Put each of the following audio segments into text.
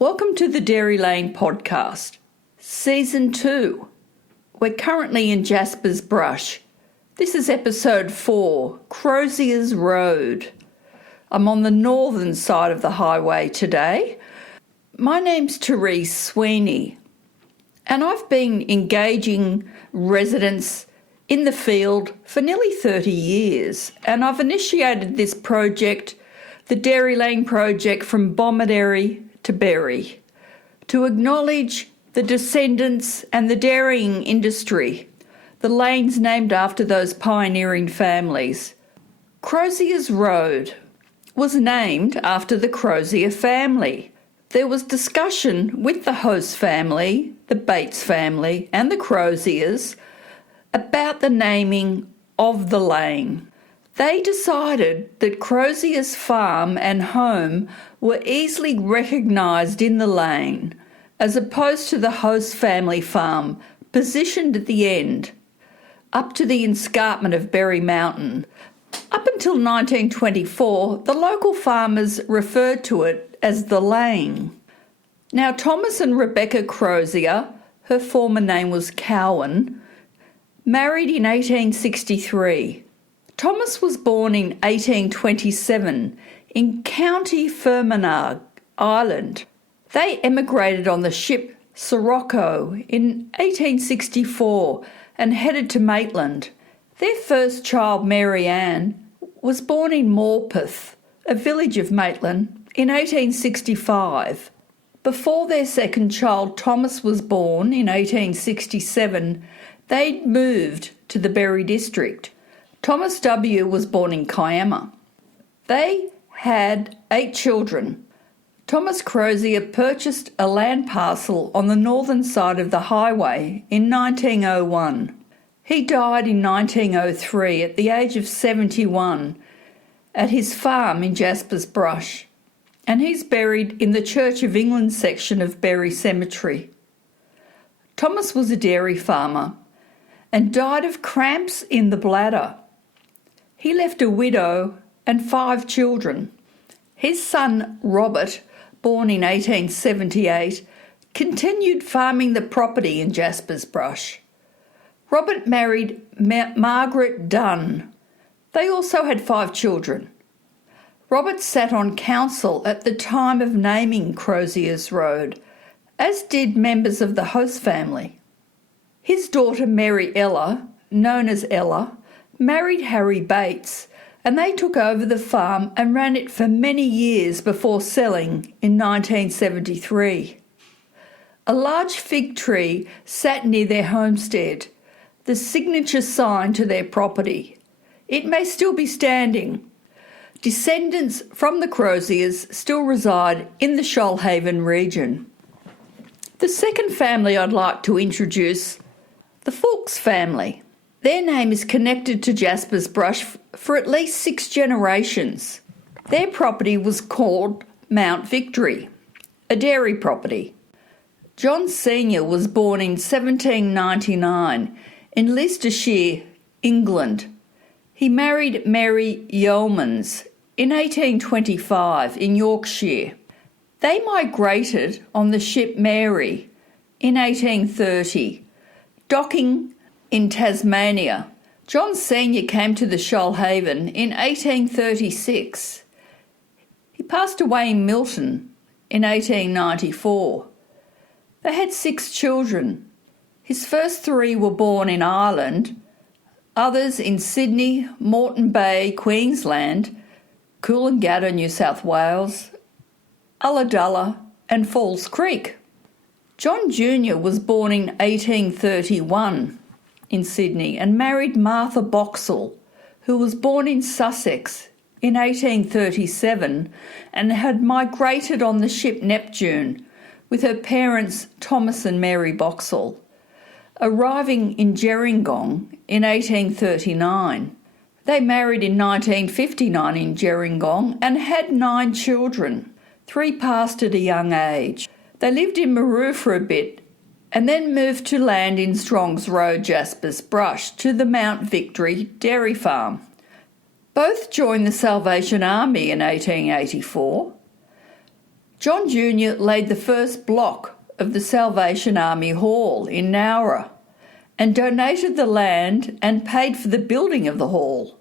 Welcome to the Dairy Lane podcast, Season 2. We're currently in Jaspers Brush. This is episode 4, Croziers Rd. I'm on the northern side of the highway today. My name's Therese Sweeney, and I've been engaging residents in the field for nearly 30 years, and I've initiated this project, the Dairy Lane project, from Bomaderry to Berry, to acknowledge the descendants and the dairying industry, the lanes named after those pioneering families. Croziers Rd was named after the Crozier family. There was discussion with the Host family, the Bates family, and the Croziers about the naming of the lane. They decided that Croziers farm and home were easily recognised in the lane, as opposed to the Host family farm, positioned at the end, up to the escarpment of Berry Mountain. Up until 1924, the local farmers referred to it as the lane. Now, Thomas and Rebecca Crozier, her former name was Cowan, married in 1863. Thomas was born in 1827 in County Fermanagh, Ireland. They emigrated on the ship Sirocco in 1864 and headed to Maitland. Their first child, Mary Ann, was born in Morpeth, a village of Maitland, in 1865. Before their second child, Thomas, was born in 1867, they'd moved to the Berry district. Thomas W. was born in Kiama. They had 8 children. Thomas Crozier purchased a land parcel on the northern side of the highway in 1901. He died in 1903 at the age of 71 at his farm in Jaspers Brush, and he's buried in the Church of England section of Berry Cemetery. Thomas was a dairy farmer and died of cramps in the bladder. He left a widow and 5 children. His son, Robert, born in 1878, continued farming the property in Jaspers Brush. Robert married Margaret Dunn. They also had 5 children. Robert sat on council at the time of naming Croziers Rd, as did members of the Host family. His daughter Mary Ella, known as Ella, married Harry Bates, and they took over the farm and ran it for many years before selling in 1973. A large fig tree sat near their homestead, the signature sign to their property. It may still be standing. Descendants from the Croziers still reside in the Shoalhaven region. The second family I'd like to introduce, the Faulks family. Their name is connected to Jaspers Brush for at least 6 generations. Their property was called Mount Victory, a dairy property. John Sr. was born in 1799 in Leicestershire, England. He married Mary Yeomans in 1825 in Yorkshire. They migrated on the ship Mary in 1830, docking in Tasmania. John Sr. came to the Shoalhaven in 1836. He passed away in Milton in 1894. They had 6 children. His first 3 were born in Ireland, others in Sydney, Moreton Bay, Queensland, Coolangatta, New South Wales, Ulladulla and Falls Creek. John Jr. was born in 1831 in Sydney and married Martha Boxall, who was born in Sussex in 1837 and had migrated on the ship Neptune with her parents Thomas and Mary Boxall, arriving in Gerringong in 1839. They married in 1959 in Gerringong and had 9 children. 3 passed at a young age. They lived in Maru for a bit and then moved to land in Strongs Road, Jaspers Brush, to the Mount Victory dairy farm. Both joined the Salvation Army in 1884. John Jr. laid the first block of the Salvation Army Hall in Nowra and donated the land and paid for the building of the hall.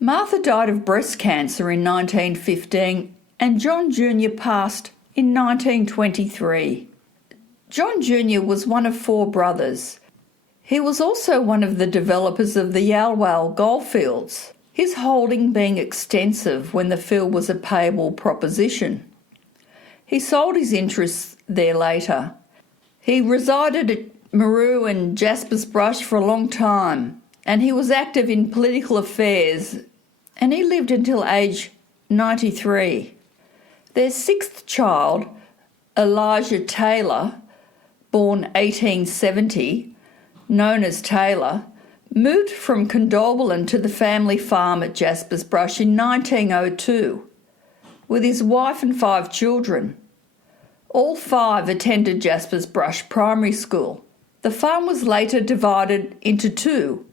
Martha died of breast cancer in 1915 and John Jr. passed in 1923. John Jr. was one of 4 brothers. He was also one of the developers of the Yalwal goldfields, his holding being extensive when the field was a payable proposition. He sold his interests there later. He resided at Maru and Jaspers Brush for a long time, and he was active in political affairs, and he lived until age 93. Their 6th child, Elijah Taylor, born 1870, known as Taylor, moved from Condobolin to the family farm at Jaspers Brush in 1902 with his wife and 5 children. All 5 attended Jaspers Brush Primary School. The farm was later divided into 2,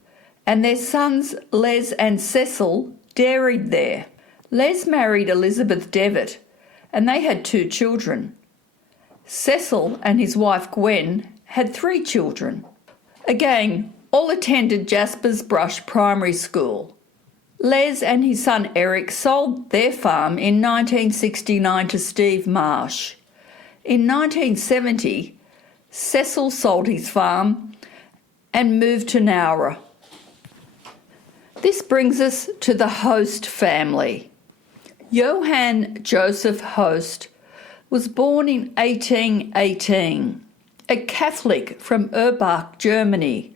and their sons Les and Cecil dairied there. Les married Elizabeth Devitt, and they had 2 children. Cecil and his wife Gwen had 3 children. Again, all attended Jaspers Brush Primary School. Les and his son Eric sold their farm in 1969 to Steve Marsh. In 1970, Cecil sold his farm and moved to Nowra. This brings us to the Host family. Johann Joseph Host was born in 1818, a Catholic from Urbach, Germany,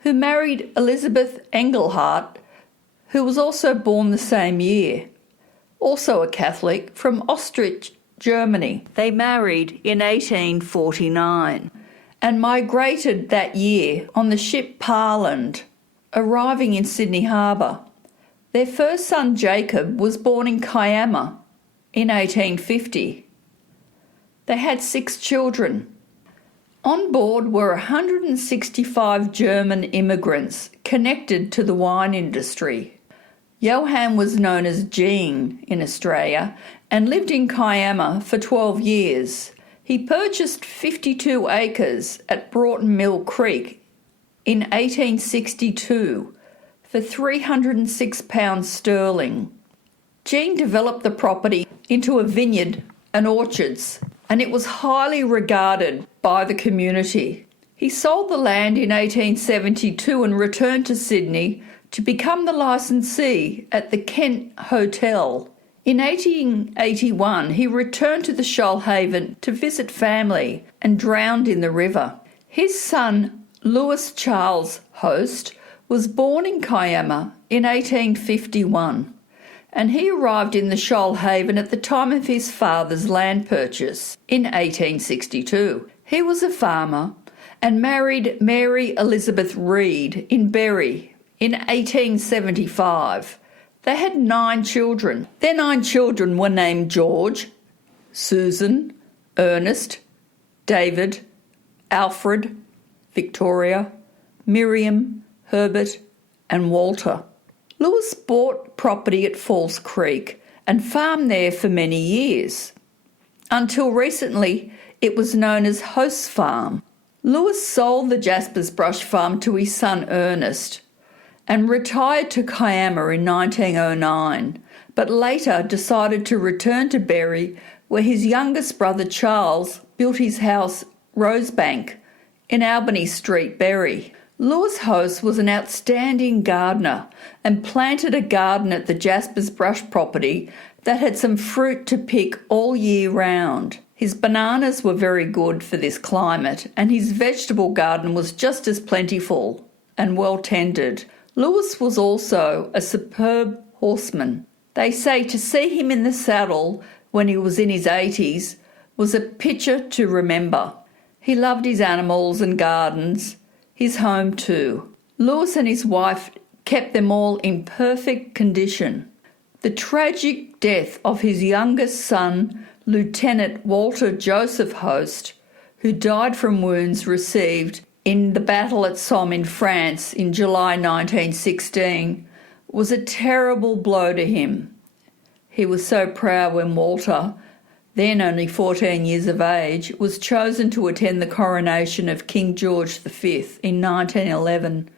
who married Elizabeth Engelhardt, who was also born the same year, also a Catholic from Ostrich, Germany. They married in 1849 and migrated that year on the ship Parland, arriving in Sydney Harbour. Their first son Jacob was born in Kiama in 1850. They had 6 children. On board were 165 German immigrants connected to the wine industry. Johann was known as Jean in Australia and lived in Kiama for 12 years. He purchased 52 acres at Broughton Mill Creek in 1862 for £306 sterling. Jean developed the property into a vineyard and orchards, and it was highly regarded by the community. He sold the land in 1872 and returned to Sydney to become the licensee at the Kent Hotel. In 1881, he returned to the Shoalhaven to visit family and drowned in the river. His son, Louis Charles Host, was born in Kiama in 1851, and he arrived in the Shoalhaven at the time of his father's land purchase in 1862. He was a farmer and married Mary Elizabeth Reid in Berry in 1875. They had 9 children. Their 9 children were named George, Susan, Ernest, David, Alfred, Victoria, Miriam, Herbert, and Walter. Lewis bought property at Falls Creek and farmed there for many years. Until recently, it was known as Host's Farm. Lewis sold the Jaspers Brush farm to his son Ernest and retired to Kiama in 1909, but later decided to return to Berry, where his youngest brother Charles built his house Rosebank in Albany Street, Berry. Louis Host was an outstanding gardener and planted a garden at the Jaspers Brush property that had some fruit to pick all year round. His bananas were very good for this climate, and his vegetable garden was just as plentiful and well tended. Louis was also a superb horseman. They say to see him in the saddle when he was in his 80s was a picture to remember. He loved his animals and gardens, his home too. Louis and his wife kept them all in perfect condition. The tragic death of his youngest son, Lieutenant Walter Joseph Host, who died from wounds received in the battle at Somme in France in July 1916, was a terrible blow to him. He was so proud when Walter then only 14 years of age, was chosen to attend the coronation of King George V in 1911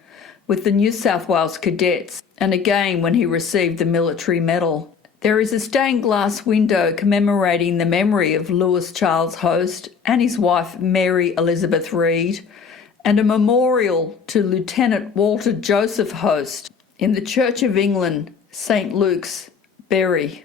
with the New South Wales Cadets, and again when he received the military medal. There is a stained glass window commemorating the memory of Lewis Charles Host and his wife Mary Elizabeth Reid, and a memorial to Lieutenant Walter Joseph Host in the Church of England, St Luke's, Bury.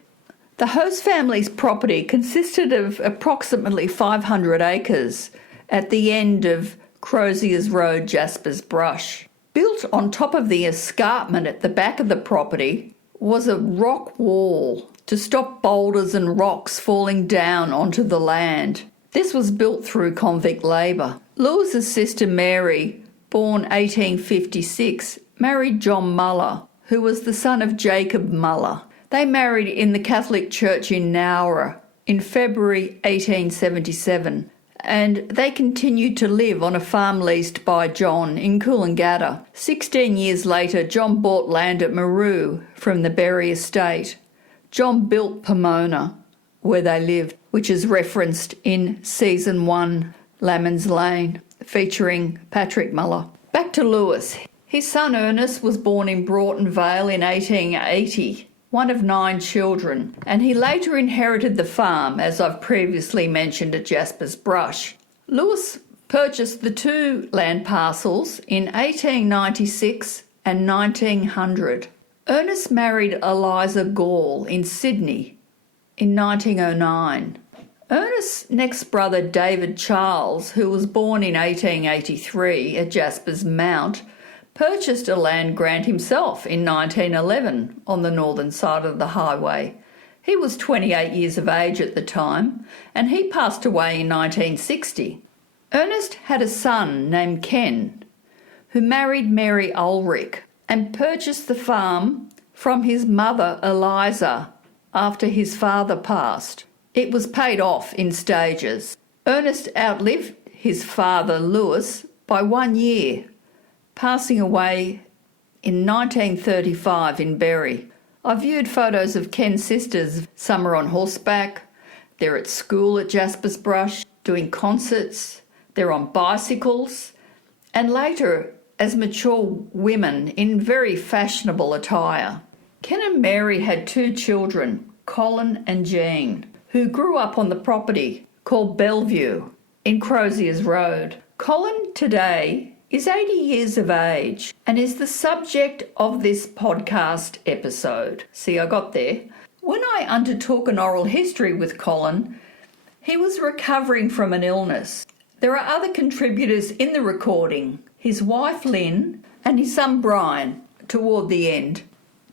The Host family's property consisted of approximately 500 acres at the end of Croziers Rd, Jaspers Brush. Built on top of the escarpment at the back of the property was a rock wall to stop boulders and rocks falling down onto the land. This was built through convict labour. Lewis's sister Mary, born 1856, married John Muller, who was the son of Jacob Muller. They married in the Catholic Church in Nowra in February 1877, and they continued to live on a farm leased by John in Coolangatta. 16 years later, John bought land at Maru from the Berry estate. John built Pomona, where they lived, which is referenced in Season 1, Lamon's Lane, featuring Patrick Muller. Back to Lewis. His son Ernest was born in Broughton Vale in 1880, one of 9 children, and he later inherited the farm, as I've previously mentioned, at Jaspers Brush. Lewis purchased the 2 land parcels in 1896 and 1900. Ernest married Eliza Gall in Sydney in 1909. Ernest's next brother David Charles, who was born in 1883 at Jaspers Mount, purchased a land grant himself in 1911 on the northern side of the highway. He was 28 years of age at the time, and he passed away in 1960. Ernest had a son named Ken, who married Mary Ulrich and purchased the farm from his mother Eliza after his father passed. It was paid off in stages. Ernest outlived his father Lewis by 1 year, passing away in 1935 in Bury. I viewed photos of Ken's sisters. Some are on horseback, they're at school at Jaspers Brush, doing concerts, they're on bicycles, and later as mature women in very fashionable attire. Ken and Mary had 2 children, Colin and Jean, who grew up on the property called Bellevue in Croziers Rd. Colin today is 80 years of age and is the subject of this podcast episode. See, I got there. When I undertook an oral history with Colin, he was recovering from an illness. There are other contributors in the recording, his wife Lynn and his son Brian toward the end.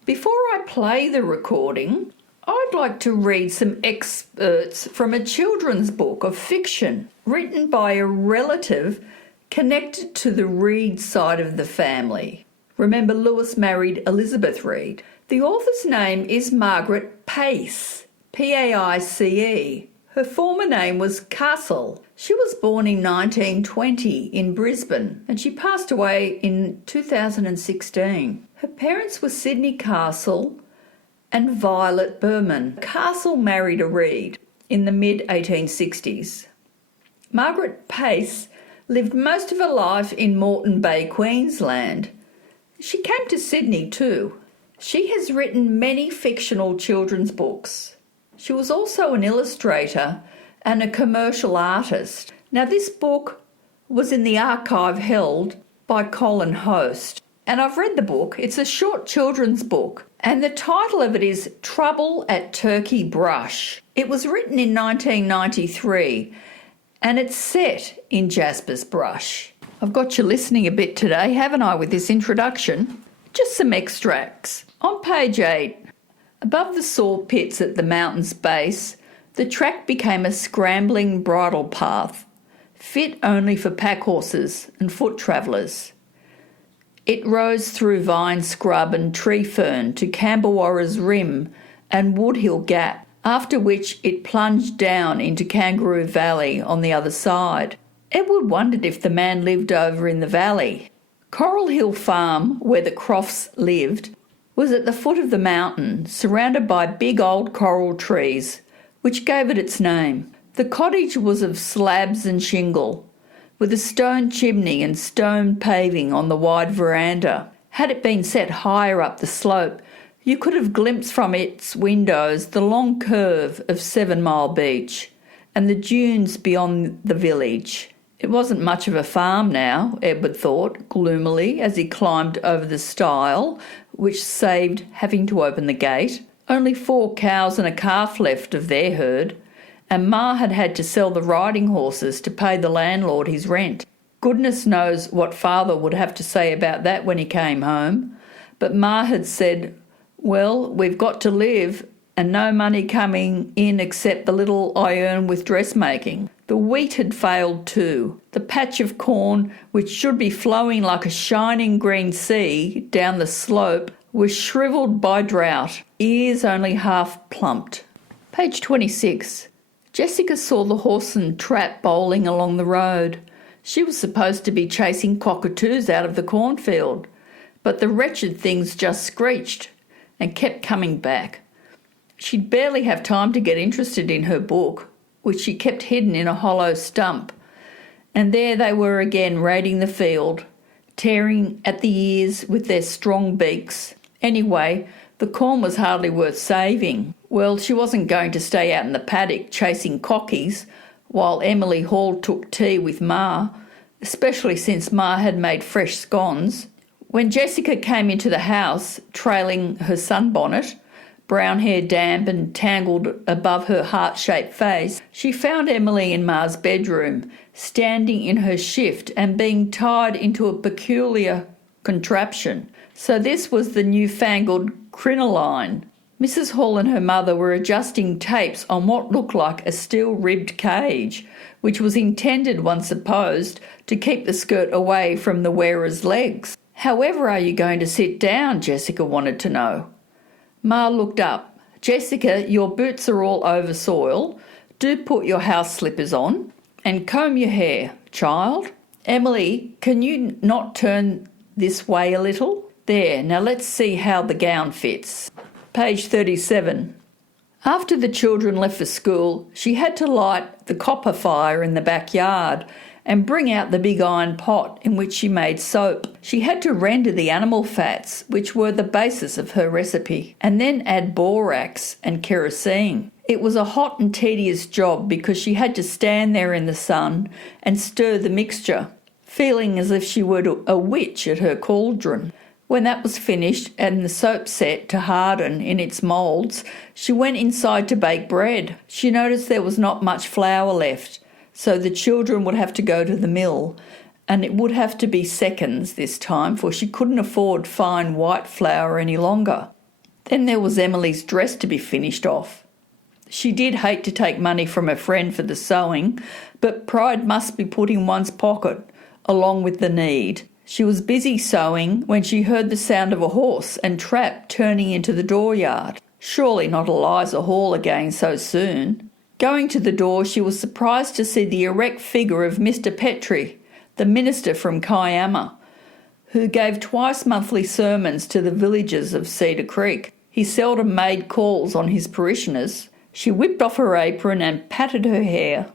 Before I play the recording, I'd like to read some excerpts from a children's book of fiction written by a relative connected to the Reid side of the family. Remember, Lewis married Elizabeth Reid. The author's name is Margaret Pace, Paice. Her former name was Castle. She was born in 1920 in Brisbane and she passed away in 2016. Her parents were Sydney Castle and Violet Berman. Castle married a Reid in the mid-1860s. Margaret Pace lived most of her life in Moreton Bay, Queensland. She came to Sydney too. She has written many fictional children's books. She was also an illustrator and a commercial artist. Now, this book was in the archive held by Colin Host, and I've read the book. It's a short children's book, and the title of it is Trouble at Turkey Brush. It was written in 1993, and it's set in Jaspers Brush. I've got you listening a bit today, haven't I, with this introduction? Just some extracts. On page 8, above the saw pits at the mountain's base, the track became a scrambling bridle path, fit only for pack horses and foot travellers. It rose through vine scrub and tree fern to Camberwarra's Rim and Woodhill Gap, after which it plunged down into Kangaroo Valley on the other side. Edward wondered if the man lived over in the valley. Coral Hill Farm, where the Crofts lived, was at the foot of the mountain, surrounded by big old coral trees, which gave it its name. The cottage was of slabs and shingle, with a stone chimney and stone paving on the wide veranda. Had it been set higher up the slope, you could have glimpsed from its windows the long curve of 7 Mile Beach and the dunes beyond the village. It wasn't much of a farm now, Edward thought gloomily as he climbed over the stile, which saved having to open the gate. Only 4 cows and a calf left of their herd, and Ma had had to sell the riding horses to pay the landlord his rent. Goodness knows what Father would have to say about that when he came home, but Ma had said, "Well, we've got to live, and no money coming in except the little I earn with dressmaking." The wheat had failed too. The patch of corn, which should be flowing like a shining green sea down the slope, was shrivelled by drought, ears only half plumped. Page 26. Jessica saw the horse and trap bowling along the road. She was supposed to be chasing cockatoos out of the cornfield, but the wretched things just screeched and kept coming back. She'd barely have time to get interested in her book, which she kept hidden in a hollow stump, and there they were again raiding the field, tearing at the ears with their strong beaks. Anyway, the corn was hardly worth saving. Well, she wasn't going to stay out in the paddock chasing cockies while Emily Hall took tea with Ma, especially since Ma had made fresh scones. When Jessica came into the house, trailing her sunbonnet, brown hair damp and tangled above her heart-shaped face, she found Emily in Ma's bedroom, standing in her shift and being tied into a peculiar contraption. So this was the newfangled crinoline. Mrs. Hall and her mother were adjusting tapes on what looked like a steel-ribbed cage, which was intended, one supposed, to keep the skirt away from the wearer's legs. "However are you going to sit down?" Jessica wanted to know. Ma looked up. "Jessica, your boots are all over soil. Do put your house slippers on and comb your hair, child. Emily, can you not turn this way a little? There, now let's see how the gown fits." Page 37. After the children left for school, she had to light the copper fire in the backyard and bring out the big iron pot in which she made soap. She had to render the animal fats, which were the basis of her recipe, and then add borax and kerosene. It was a hot and tedious job because she had to stand there in the sun and stir the mixture, feeling as if she were a witch at her cauldron. When that was finished and the soap set to harden in its moulds, she went inside to bake bread. She noticed there was not much flour left, so the children would have to go to the mill, and it would have to be seconds this time, for she couldn't afford fine white flour any longer. Then there was Emily's dress to be finished off. She did hate to take money from a friend for the sewing, but pride must be put in one's pocket, along with the need. She was busy sewing when she heard the sound of a horse and trap turning into the dooryard. Surely not Eliza Hall again so soon. Going to the door, she was surprised to see the erect figure of Mr. Petrie, the minister from Kiama, who gave twice-monthly sermons to the villagers of Cedar Creek. He seldom made calls on his parishioners. She whipped off her apron and patted her hair,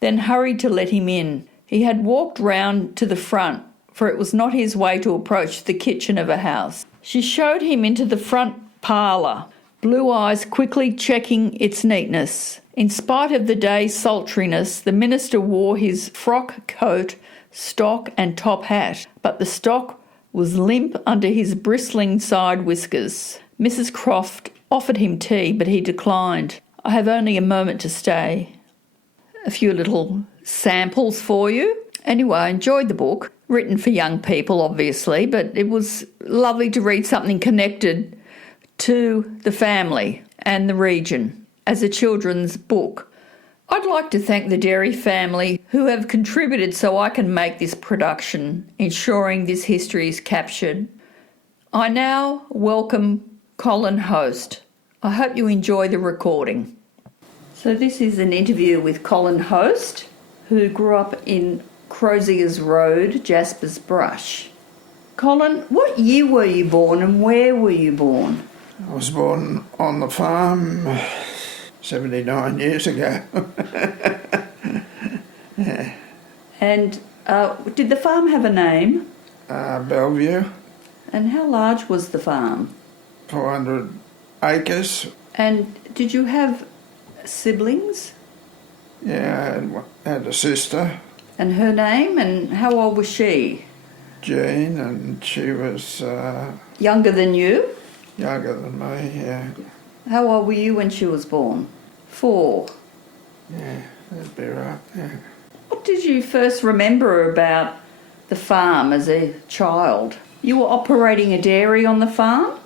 then hurried to let him in. He had walked round to the front, for it was not his way to approach the kitchen of a house. She showed him into the front parlour, blue eyes quickly checking its neatness. In spite of the day's sultriness, the minister wore his frock coat, stock and top hat, but the stock was limp under his bristling side whiskers. Mrs. Croft offered him tea, but he declined. "I have only a moment to stay." A few little samples for you. Anyway, I enjoyed the book. Written for young people, obviously, but it was lovely to read something connected to the family and the region as a children's book. I'd like to thank the Dairy family who have contributed so I can make this production, ensuring this history is captured. I now welcome Colin Host. I hope you enjoy the recording. So this is an interview with Colin Host, who grew up in Croziers Rd, Jaspers Brush. Colin, what year were you born and where were you born? I was born on the farm 79 years ago. Yeah. And did the farm have a name? Bellevue, And how large was the farm? 400 acres. And did you have siblings? Yeah, I had a sister, And her name? And how old was she? Jean, and she was Younger than you? younger than me, yeah. How old were you when she was born? 4. Yeah, that'd be right, yeah. What did you first remember about the farm as a child? You were operating a dairy on the farm?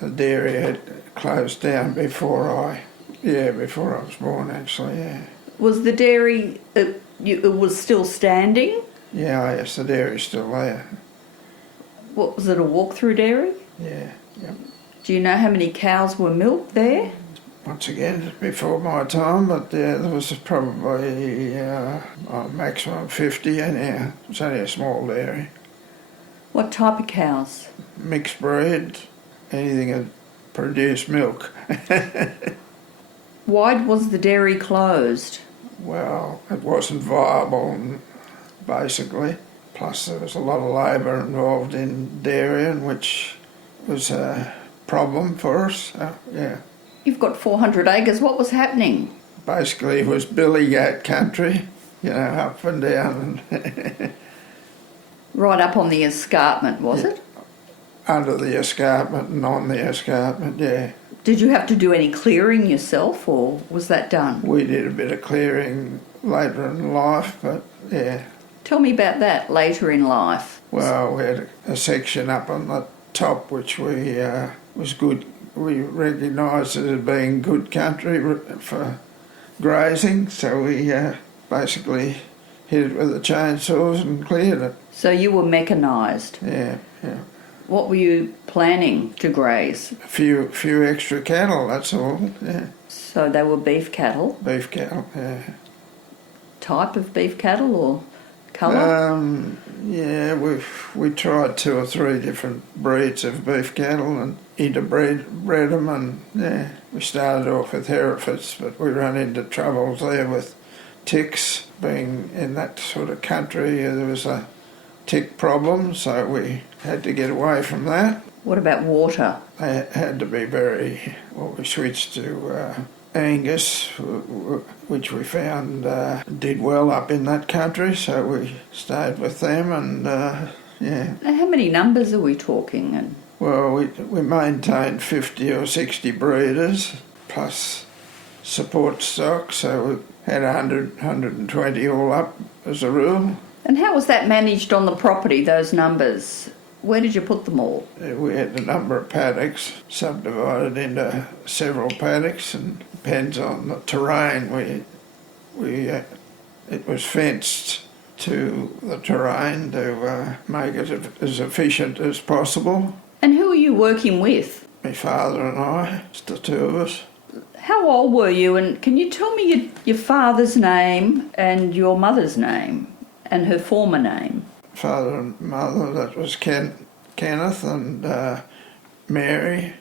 The dairy had closed down before I was born, actually, yeah. Was the dairy, it was still standing? Yeah, yes, the dairy's still there. What was it, a walk-through dairy? Yeah, yep. Do you know how many cows were milked there? Once again, before my time, but there was probably maximum 50 anyhow. It's only a small dairy. What type of cows? Mixed breed, anything that produced milk. Why was the dairy closed? Well, it wasn't viable, basically. Plus there was a lot of labour involved in dairying, which was a problem for us, yeah. You've got 400 acres. What was happening? Basically it was billy goat country, up and down. Right up on the escarpment, was it? Under the escarpment and on the escarpment, yeah. Did you have to do any clearing yourself, or was that done? We did a bit of clearing later in life, but yeah. Tell me about that later in life. Well, we had a section up on the top which was good. We recognised it as being good country for grazing, so we basically hit it with the chainsaws and cleared it. So you were mechanised. Yeah, yeah. What were you planning to graze? A few extra cattle, that's all, yeah. So they were beef cattle? Beef cattle, yeah. Type of beef cattle or colour? Yeah, we tried 2 or 3 different breeds of beef cattle and interbred them, and yeah, we started off with Herefords, but we ran into troubles there with ticks. Being in that sort of country, there was a tick problem, so we had to get away from that. What about water? They had to be we switched to Angus, which we found did well up in that country, so we stayed with them, and yeah. Now, how many numbers are we talking? And Well, we maintained 50 or 60 breeders plus support stock, so we had 120 all up as a rule. And how was that managed on the property, those numbers? Where did you put them all? We had a number of paddocks subdivided into several paddocks, and depends on the terrain. It was fenced to the terrain to make it as efficient as possible. And who were you working with? My father and I, it's the 2 of us. How old were you, and can you tell me your father's name and your mother's name and her former name? Father and mother, that was Kenneth, and Mary.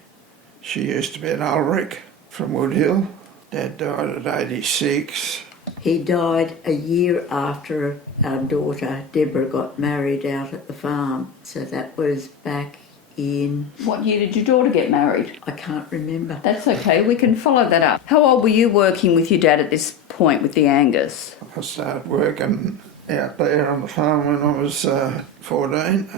She used to be an Ulrich from Woodhill. Dad died at 86. He died a year after our daughter Deborah got married out at the farm. So that was back in... What year did your daughter get married? I can't remember. That's okay, we can follow that up. How old were you working with your dad at this point with the Angus? I started working out there on the farm when I was 14.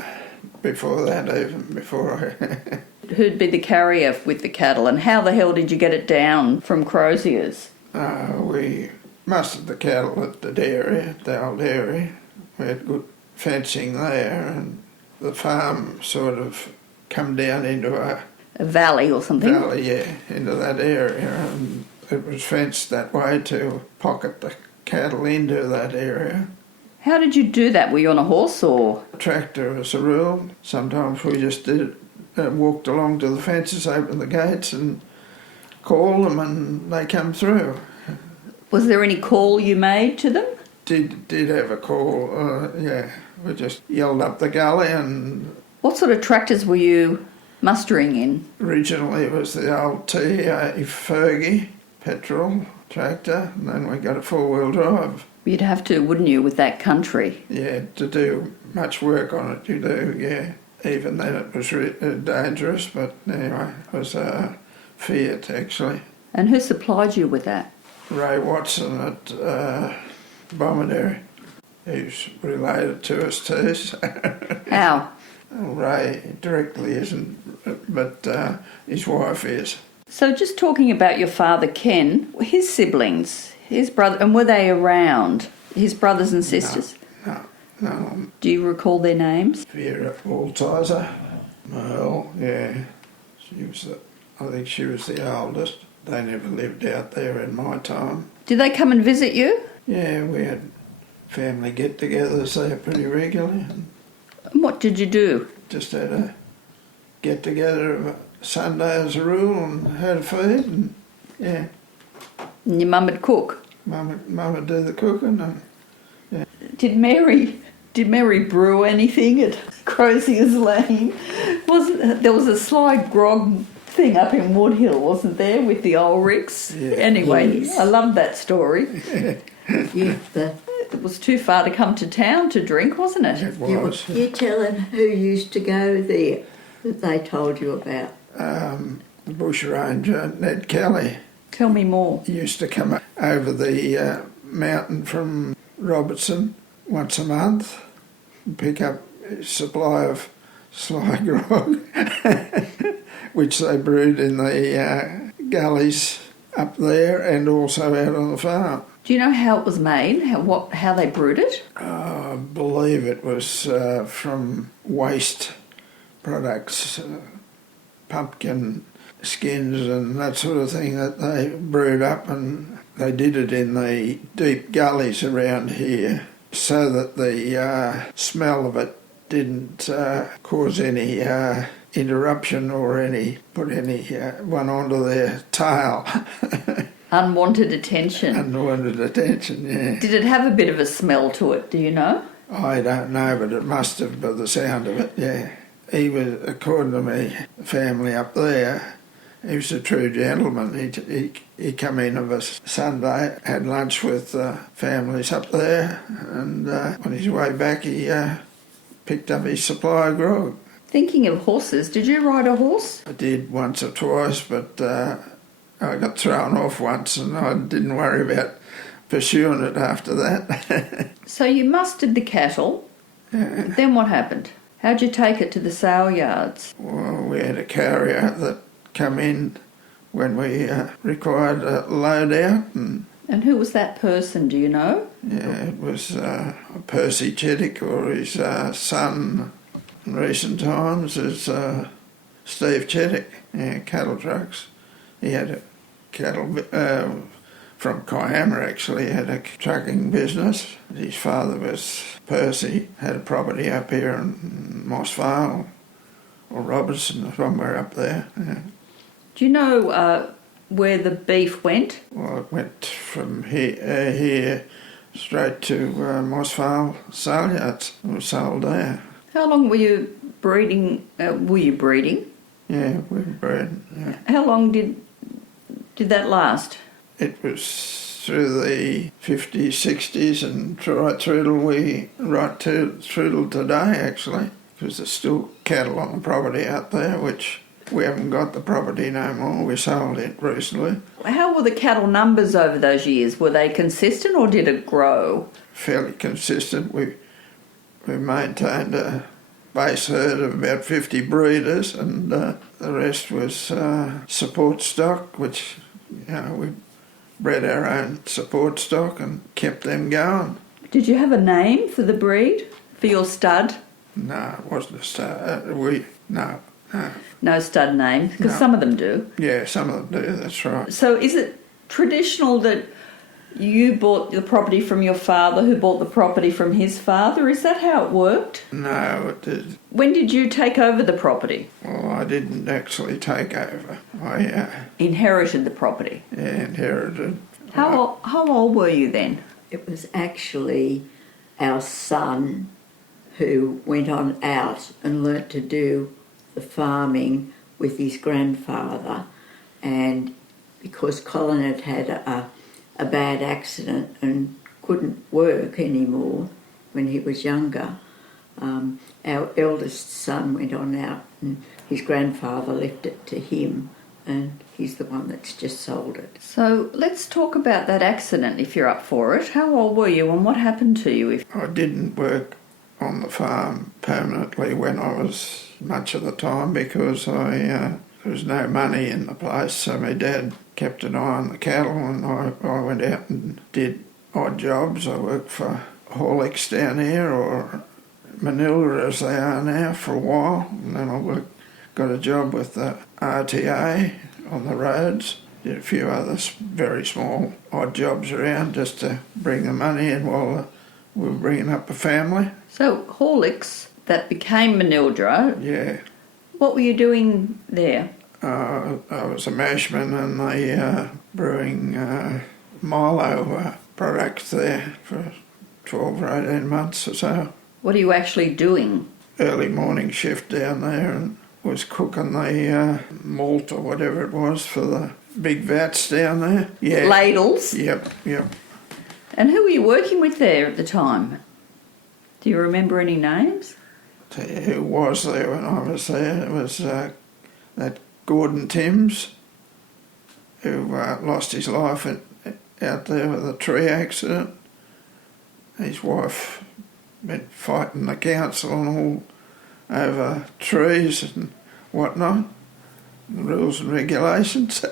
Before that, even before I... Who'd be the carrier with the cattle, and how the hell did you get it down from Croziers? We mustered the cattle at the dairy, the old dairy. We had good fencing there, and the farm sort of come down into a valley or something? Valley, yeah, into that area, and it was fenced that way to pocket the cattle into that area. How did you do that? Were you on a horse or...? Tractor as a rule. Sometimes we just walked along to the fences, opened the gates and called them, and they come through. Was there any call you made to them? Did have a call, yeah. We just yelled up the gully. And what sort of tractors were you mustering in? Originally it was the old T.A. Fergie, petrol tractor, and then we got a four-wheel drive. You'd have to, wouldn't you, with that country? Yeah, to do much work on it, you do, yeah. Even then it was dangerous, but anyway, it was a Fiat actually. And who supplied you with that? Ray Watson at Bomaderry. He's related to us too. So. How? Well, Ray directly isn't, but his wife is. So just talking about your father, Ken, his siblings, his brother, and were they around? His brothers and sisters? No. Do you recall their names? Vera Altizer, Merle, yeah. I think she was the oldest. They never lived out there in my time. Did they come and visit you? Yeah, we had family get-togethers there pretty regularly. And what did you do? Just had a get-together Sunday as a rule and had a feed and, yeah. And your mum would cook? Mum would do the cooking and, yeah. Did Mary brew anything at Croziers Lane? There was a sly grog thing up in Woodhill, wasn't there, with the Ulrichs? Yeah. Anyway, Yes. I love that story. You, It was too far to come to town to drink, wasn't it? It was. you telling who used to go there that they told you about? The bush ranger, Ned Kelly, Tell me more. used to come over the mountain from Robertson once a month and pick up a supply of sly grog, which they brewed in the gullies up there and also out on the farm. Do you know how it was made? How they brewed it? I believe it was from waste products, pumpkin skins and that sort of thing that they brewed up, and they did it in the deep gullies around here so that the smell of it didn't cause any interruption or put anyone onto their tail. Unwanted attention. Unwanted attention, yeah. Did it have a bit of a smell to it, do you know? I don't know, but it must have by the sound of it, yeah. He was, according to me, family up there, he was a true gentleman. He come in of a Sunday, had lunch with families up there, and on his way back he picked up his supply of grog. Thinking of horses, did you ride a horse? I did once or twice, but I got thrown off once and I didn't worry about pursuing it after that. So you mustered the cattle. Yeah. Then what happened? How'd you take it to the sale yards? Well, we had a carrier that come in when we required a load out, and And who was that person, do you know? yeah, it was Percy Chittick, or his son in recent times is Steve Chittick, yeah, cattle trucks. He had a cattle from Kiama actually, had a trucking business. His father was Percy, had a property up here in Moss Vale or Robertson, somewhere up there. Yeah. Do you know where the beef went? Well, it went from here straight to Moss Vale sale yards. It was sold there. How long were you breeding? Yeah, we were bred. Yeah. How long did that last? It was through the 50s, 60s, and right through till today, actually, because there's still cattle on the property out there, which we haven't got the property no more. We sold it recently. How were the cattle numbers over those years? Were they consistent or did it grow? Fairly consistent. We maintained a base herd of about 50 breeders, and the rest was support stock, which, we bred our own support stock and kept them going. Did you have a name for the breed? For your stud? No, it wasn't a stud. No. No stud name, because No. some of them do. Yeah, some of them do, that's right. So is it traditional that you bought the property from your father who bought the property from his father? Is that how it worked? No, it did. When did you take over the property? Well, I didn't actually take over. I Inherited the property. inherited. How old were you then? It was actually our son who went on out and learnt to do the farming with his grandfather, and because Colin had had a bad accident and couldn't work anymore when he was younger. Our eldest son went on out and his grandfather left it to him, and he's the one that's just sold it. So let's talk about that accident if you're up for it. How old were you and what happened to you? I didn't work on the farm permanently when I was much of the time because there was no money in the place, so my dad kept an eye on the cattle and I went out and did odd jobs. I worked for Horlicks down here, or Manila as they are now, for a while, and then I got a job with the RTA on the roads. Did a few other very small odd jobs around just to bring the money in while we were bringing up a family. So Horlicks, that became Manildra. Yeah. What were you doing there? I was a mashman and the brewing Milo products there for 12 or 18 months or so. What are you actually doing? Early morning shift down there, and was cooking the malt or whatever it was for the big vats down there. Yeah. Ladles? Yep. And who were you working with there at the time? Do you remember any names? Tell you who was there when I was there. It was that Gordon Timms, who lost his life out there with a tree accident. His wife been fighting the council and all over trees and whatnot, the rules and regulations.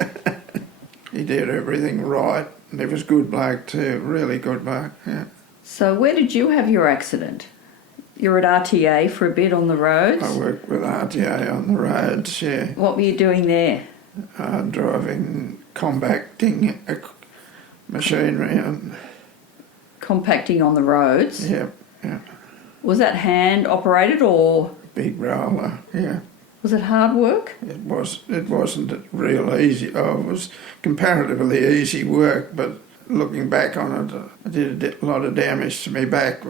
He did everything right, and he was a good bloke too, really good bloke, yeah. So where did you have your accident? You were at RTA for a bit on the roads? I worked with RTA on the roads, yeah. What were you doing there? Driving, compacting machinery and... Compacting on the roads? Yeah. Was that hand operated or? Big roller, yeah. Was it hard work? It wasn't real easy. Oh, it was comparatively easy work, but looking back on it, I did a lot of damage to my back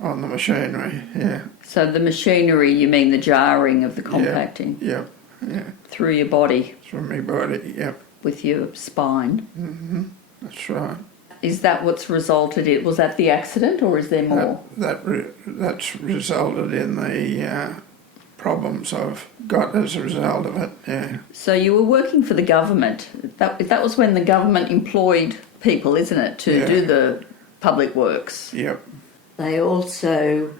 on the machinery, yeah. So the machinery, you mean the jarring of the compacting? Yeah. Through your body? Through my body, yeah. With your spine? Mm-hmm, that's right. Is that what's resulted in? Was that the accident, or is there more? That's resulted in the problems I've got as a result of it, yeah. So you were working for the government. That was when the government employed people, isn't it, to do the public works? Yep. They also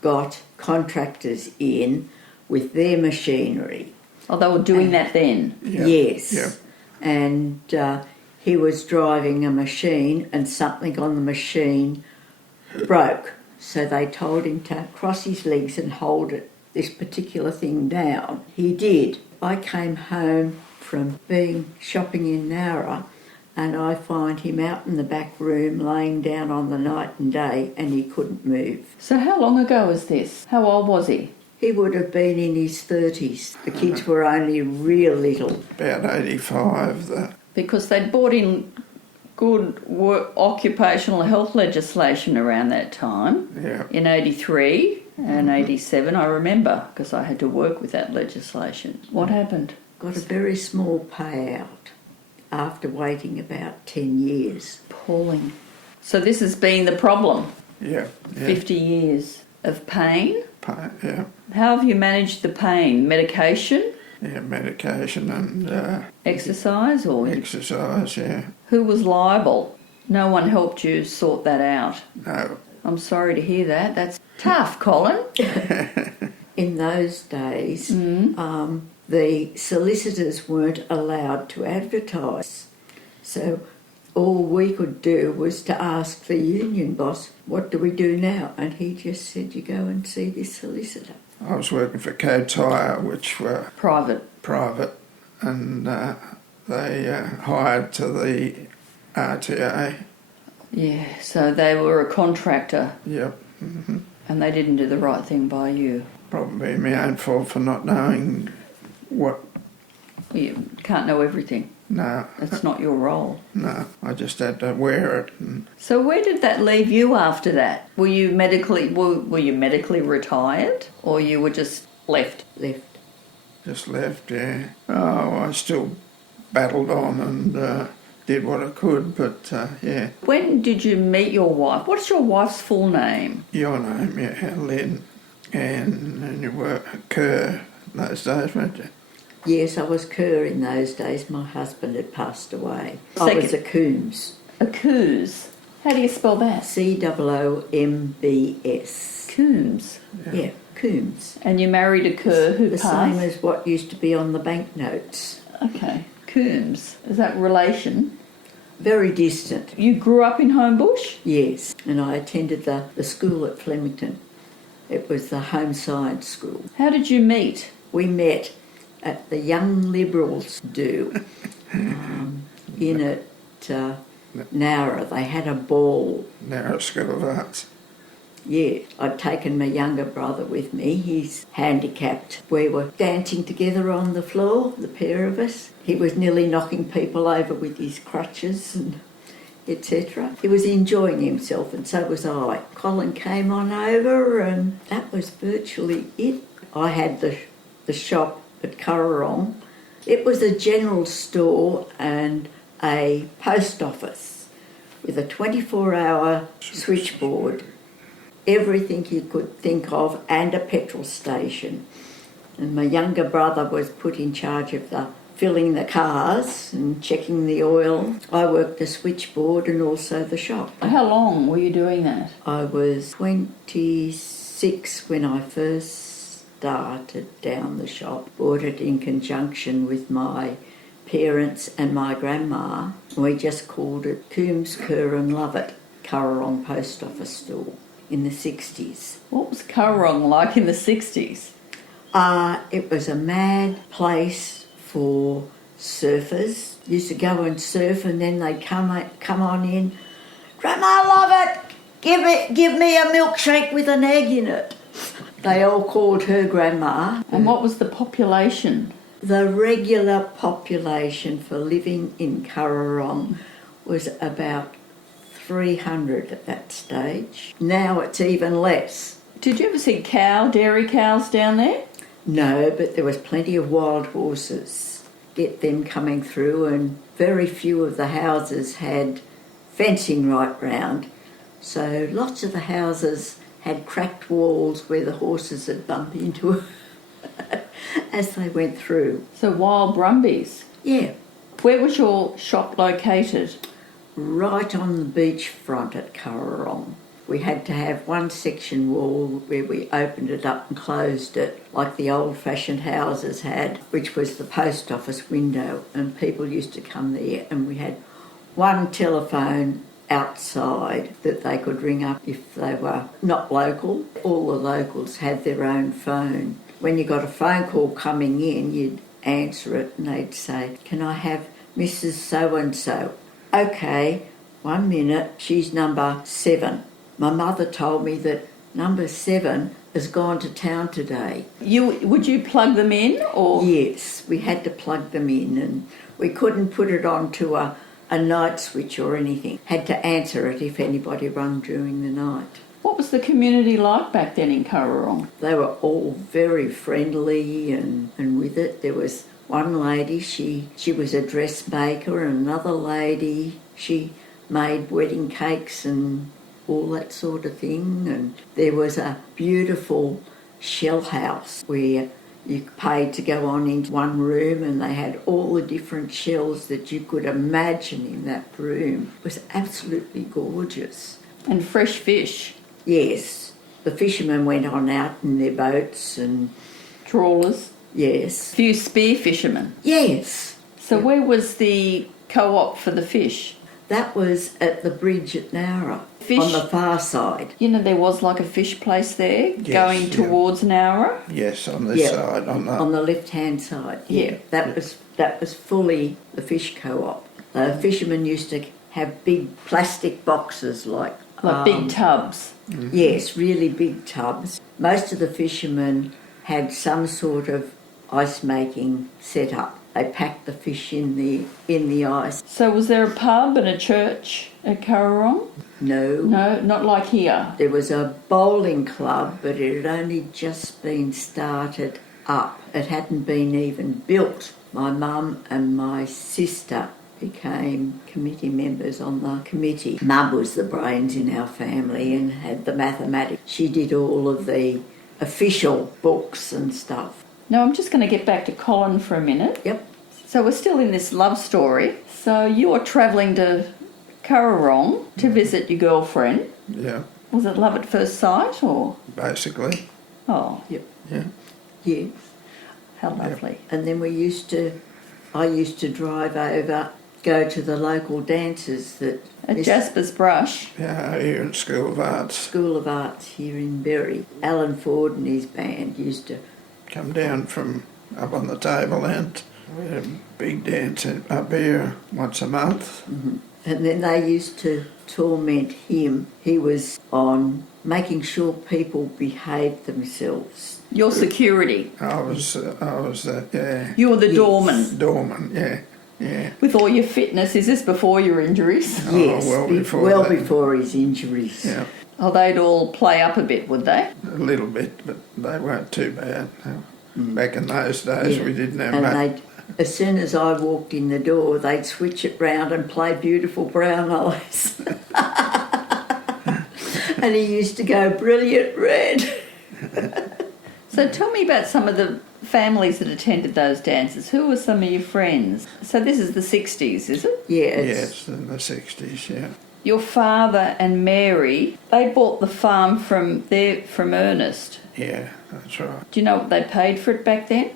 got contractors in with their machinery. Oh, they were doing that then? Yep. Yes. Yep. And he was driving a machine and something on the machine broke. So they told him to cross his legs and hold this particular thing down. He did. I came home from being shopping in Nowra and I find him out in the back room laying down on the night and day, and he couldn't move. So how long ago was this? How old was he? He would have been in his 30s. The kids were only real little. About 85. Because they brought in good occupational health legislation around that time, in 83 and 87, I remember, because I had to work with that legislation. What happened? Got a very small payout after waiting about 10 years. Appalling. So this has been the problem? Yeah. 50 years of pain? Yeah. How have you managed the pain? Medication? Yeah, medication and... exercise or? Exercise, yeah. Who was liable? No one helped you sort that out? No. I'm sorry to hear that. That's tough, Colin. In those days, the solicitors weren't allowed to advertise. So all we could do was to ask the union boss, what do we do now? And he just said, you go and see this solicitor. I was working for Co-Tire, which were... Private, and they hired to the RTA. Yeah, so they were a contractor. Yep. Mm-hmm. And they didn't do the right thing by you. Probably my own fault for not knowing what... You can't know everything. No. That's not your role. No, I just had to wear it. And so where did that leave you after that? Were you medically retired, or you were just left? Left. Just left, yeah. Oh, I still battled on and did what I could, but yeah. When did you meet your wife? What's your wife's full name? Your name, yeah, Lynn, and you were Kerr in those days, weren't you? Yes, I was Kerr in those days. My husband had passed away. I Second- was a Coombs. A Coos. How do you spell that? Coombs. Coombs. Yeah, Coombs. And you married a Kerr who The passed? same as what used to be on the banknotes. Okay, Coombs. Is that relation? Very distant. You grew up in Homebush? Yes, and I attended the school at Flemington. It was the home science school. How did you meet? We met at the Young Liberals do in at Nowra. They had a ball. Narrow School of Arts. Yeah, I'd taken my younger brother with me. He's handicapped. We were dancing together on the floor, the pair of us. He was nearly knocking people over with his crutches and etc. He was enjoying himself, and so was I. Colin came on over, and that was virtually it. I had the shop at Currarong. It was a general store and a post office with a 24-hour switchboard, everything you could think of, and a petrol station. And my younger brother was put in charge of filling the cars and checking the oil. I worked the switchboard and also the shop. How long were you doing that? I was 26 when I first started down the shop. Bought it in conjunction with my parents and my grandma. We just called it Coombs, Kerr and Lovett, Currarong Post Office store in the 60s. What was Currarong like in the 60s? It was a mad place for surfers. Used to go and surf, and then they'd come on in. Grandma Lovett, give me a milkshake with an egg in it. They all called her Grandma. And what was the population? The regular population for living in Currarong was about 300 at that stage. Now it's even less. Did you ever see dairy cows down there? No, but there was plenty of wild horses. Get them coming through, and very few of the houses had fencing right round. So lots of the houses had cracked walls where the horses had bumped into as they went through. So wild brumbies. Yeah, Where was your shop located? right on the beachfront at Currarong. We had to have one section wall where we opened it up and closed it, like the old-fashioned houses had, which was the post office window, and people used to come there, and we had one telephone outside that they could ring up if they were not local. All the locals had their own phone. When you got a phone call coming in, you'd answer it and they'd say, "Can I have Mrs. So-and-so?" "Okay, 1 minute, she's number 7. My mother told me that number 7 has gone to town today. Would you plug them in, or? Yes, we had to plug them in, and we couldn't put it onto a night switch or anything. Had to answer it if anybody rang during the night. What was the community like back then in Currarong? They were all very friendly and with it. There was one lady, she was a dressmaker, and another lady, she made wedding cakes and all that sort of thing. And there was a beautiful shell house where you paid to go on into one room, and they had all the different shells that you could imagine in that room. It was absolutely gorgeous. And fresh fish? Yes, the fishermen went on out in their boats and... Trawlers? Yes. Few spear fishermen? Yes. So where was the co-op for the fish? That was at the bridge at Nowra, Fish? on the far side. You know, there was like a fish place there going yeah. towards Nowra? Yes, on this side, on the left-hand side. Yeah. That was fully the fish co-op. The fishermen used to have big plastic boxes like big tubs? Mm-hmm. Yes, really big tubs. Most of the fishermen had some sort of ice-making setup. They packed the fish in the ice. So was there a pub and a church at Currarong? No. No, not like here. There was a bowling club, but it had only just been started up. It hadn't been even built. My mum and my sister became committee members on the committee. Mum was the brains in our family and had the mathematics. She did all of the official books and stuff. Now I'm just going to get back to Colin for a minute. Yep. So we're still in this love story. So you're travelling to Currarong to visit your girlfriend. Yeah, Was it love at first sight or? basically. Oh, Yep. Yeah. Yes. how lovely. And then I used to drive over, go to the local dances that At Miss Jaspers Brush. Yeah, here at School of Arts. School of Arts here in Berry. Alan Ford and his band used to. Come down from up on the tableland. We had a big dance up here once a month. And then they used to torment him. He was on making sure people behaved themselves. Your security. I was yeah. You're the Yes. doorman. Doorman, yeah. With all your fitness, is this before your injuries? Oh, Yes, well before well that. before his injuries. Yeah, Oh, they'd all play up a bit, would they? a little bit, but they weren't too bad. Back in those days, Yeah. we didn't have And much. as soon as I walked in the door, they'd switch it round and play Beautiful Brown Eyes. And he used to go, Brilliant Red. So tell me about some of the families that attended those dances. Who were some of your friends? So this is the 60s, is it? Yeah, Yes, in the 60s, yeah. Your father and Mary, they bought the farm from Ernest. Yeah, that's right. Do you know what they paid for it back then?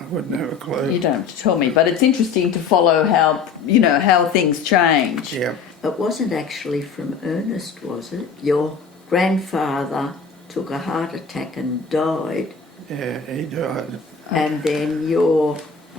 I wouldn't have a clue. You don't have to tell me, but it's interesting to follow how things change. Yeah, It wasn't actually from Ernest, was it? Your grandfather took a heart attack and died, yeah, he died. and then your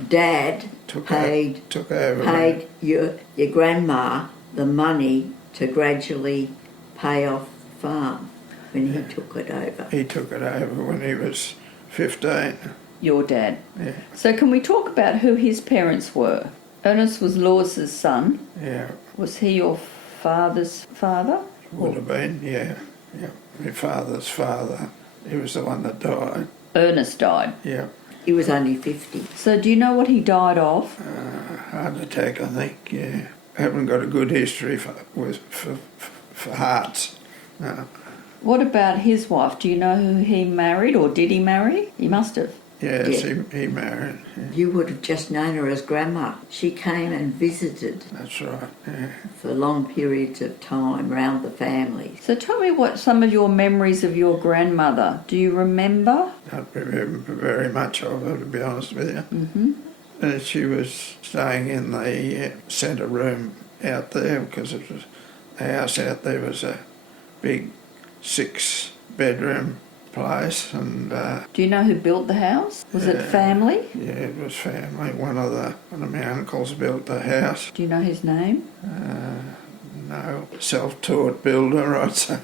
dad Took paid over. your grandma the money to gradually pay off the farm when he took it over. He took it over when he was 15. Your dad. Yeah, So can we talk about who his parents were? Ernest was Lewis's son. yeah, Was he your father's father? would have been, yeah. My father's father, he was the one that died. Ernest died. Yeah, He was only 50. So do you know what he died of? heart attack, I think, yeah. Haven't got a good history for hearts. No. What about his wife? Do you know who he married, or did he marry? He must have. Yes, Yeah. he married. Yeah, You would have just known her as Grandma. She came and visited that's right, yeah. for long periods of time round the family. So tell me what some of your memories of your grandmother. Do you remember? Don't remember very much of her, to be honest with you. Mm-hmm. She was staying in the centre room out there because it was the house out there was a big 6-bedroom place, and Do you know who built the house? Was it family? yeah, it was family. One of my uncles built the house. Do you know his name? No, self-taught builder, I'd say,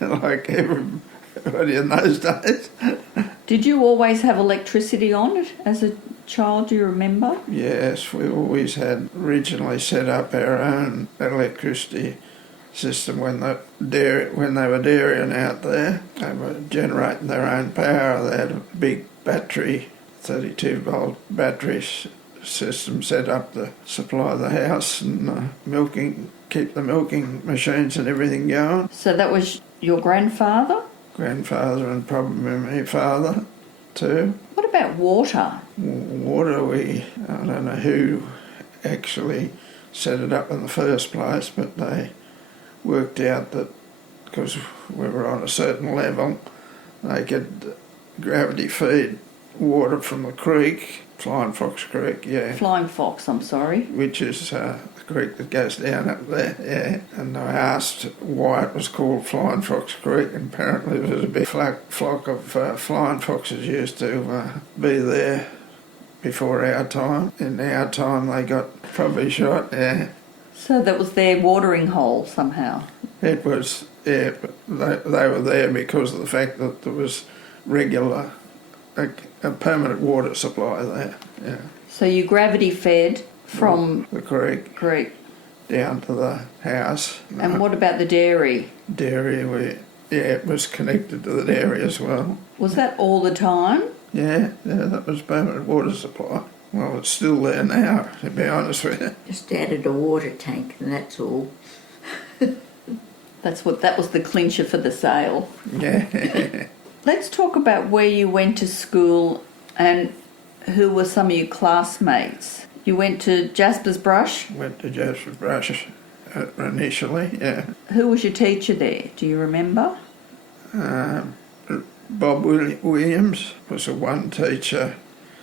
like everybody in those days. Did you always have electricity on as a child, do you remember? Yes, we always had originally set up our own electricity system when they were dairying out there. They were generating their own power. They had a big battery, 32-volt battery system set up to supply the house and keep the milking machines and everything going. So that was your grandfather? Grandfather and probably my father too. What about water? Water, I don't know who actually set it up in the first place, but they worked out that because we were on a certain level, they could gravity feed water from the creek, Flying Fox Creek, yeah. Flying Fox, I'm sorry. Which is the creek that goes down up there, yeah. And I asked why it was called Flying Fox Creek, and apparently there was a big flock of flying foxes used to be there before our time. In our time they got probably shot, yeah. So that was their watering hole somehow. It was, yeah, but they were there because of the fact that there was regular, a permanent water supply there, yeah. So you gravity fed from the creek down to the house. And what about the dairy? Dairy, it was connected to the dairy as well. Was that all the time? Yeah, that was permanent water supply. Well, it's still there now, to be honest with you. Just added a water tank and that's all. That was the clincher for the sale. Yeah. Let's talk about where you went to school and who were some of your classmates. You went to Jaspers Brush? Went to Jaspers Brush initially, yeah. Who was your teacher there? Do you remember? Bob Williams was a one-teacher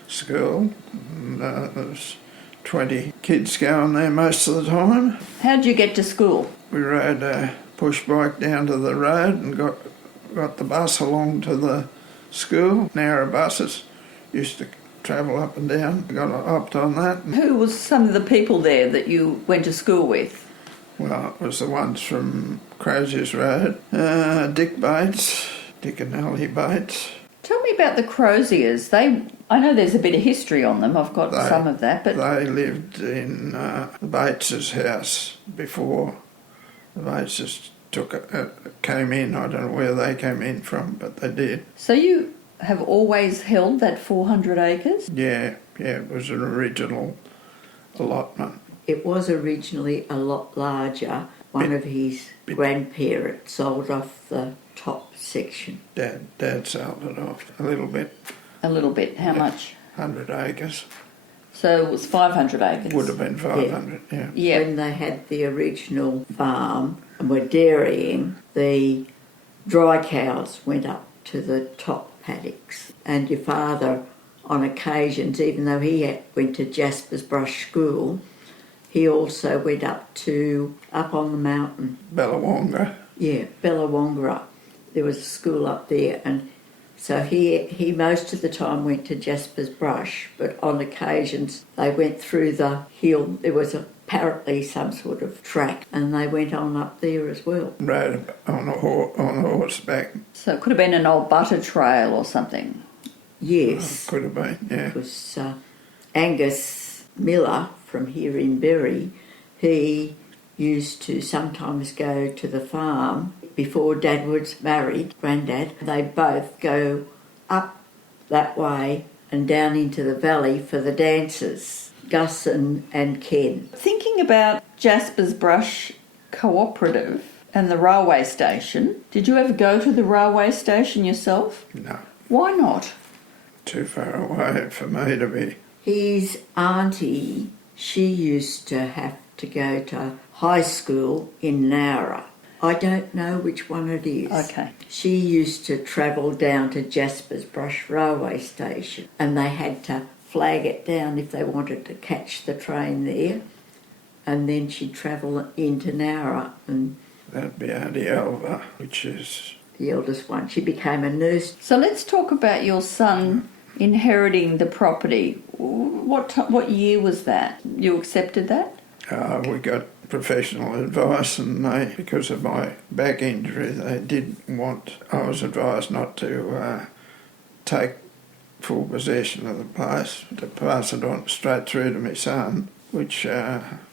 school. And, there was 20 kids going there most of the time. How did you get to school? We rode a push bike down to the road and got the bus along to the school. Narrow buses used to travel up and down. Hopped on that. Who was some of the people there that you went to school with? Well, it was the ones from Croziers Rd. Dick and Ellie Bates. Tell me about the Croziers. I know there's a bit of history on them. I've got some of that, but they lived in the Bates' house before the Bates' came in. I don't know where they came in from, but they did. So you have always held that 400 acres? Yeah, it was an original allotment. It was originally a lot larger. One of his grandparents sold off the top section. Dad sold it off a little bit. A little bit. How much? 100 acres. So it was 500 acres? Would have been 500, yeah. Yeah. When they had the original farm and were dairying, the dry cows went up to the top paddocks. And your father, on occasions, even though he went to Jaspers Brush School, he also went up on the mountain. Bellawonga. Yeah, Bellawonga. There was a school up there, and so he most of the time went to Jaspers Brush, but on occasions they went through the hill. There was apparently some sort of track, and they went on up there as well. Rode on a horseback. So it could have been an old butter trail or something? Yes. Could have been, yeah. It was Angus Miller from here in Berry. He used to sometimes go to the farm before Dad was married, Grandad. They'd both go up that way and down into the valley for the dances, Gus and Ken. Thinking about Jaspers Brush Cooperative and the railway station, did you ever go to the railway station yourself? No. Why not? Too far away for me to be. His auntie, she used to have to go to high school in Nowra. I don't know which one it is. Okay. She used to travel down to Jaspers Brush railway station, and they had to flag it down if they wanted to catch the train there, and then she'd travel into Nowra. And That'd be Auntie Alva, which is... the eldest one. She became a nurse. So let's talk about your son inheriting the property. What year was that? You accepted that? We got professional advice, and because of my back injury, I was advised not to take full possession of the place, to pass it on straight through to my son, which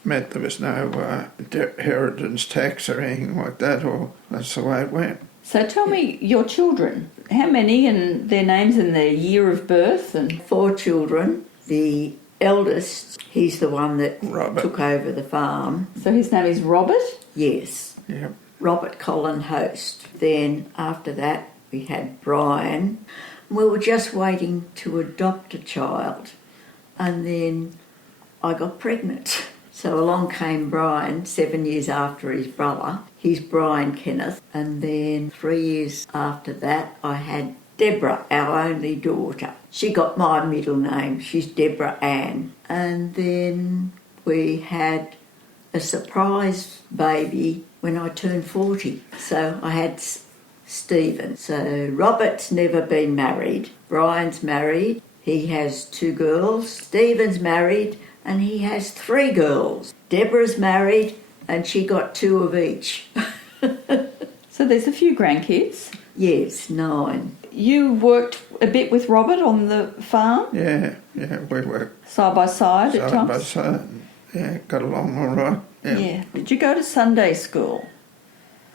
meant there was no inheritance tax or anything like that, or that's the way it went. So tell me your children. How many, and their names and their year of birth? And 4 children. The eldest, he's the one that Robert. took over the farm. So his name is Robert? Yes. Yep. Robert Colin Host. Then after that we had Brian. We were just waiting to adopt a child, and then I got pregnant. So along came Brian 7 years after his brother. He's Brian Kenneth. And then 3 years after that I had Deborah, our only daughter. She got my middle name. She's Deborah Ann. And then we had a surprise baby when I turned 40. So I had Stephen. So Robert's never been married. Brian's married. He has 2 girls. Stephen's married and he has 3 girls. Deborah's married and she got 2 of each. So there's a few grandkids. Yes, 9. You worked a bit with Robert on the farm? Yeah, we worked Side by side at side times? by side. Yeah, got along all right. Yeah. Did you go to Sunday school?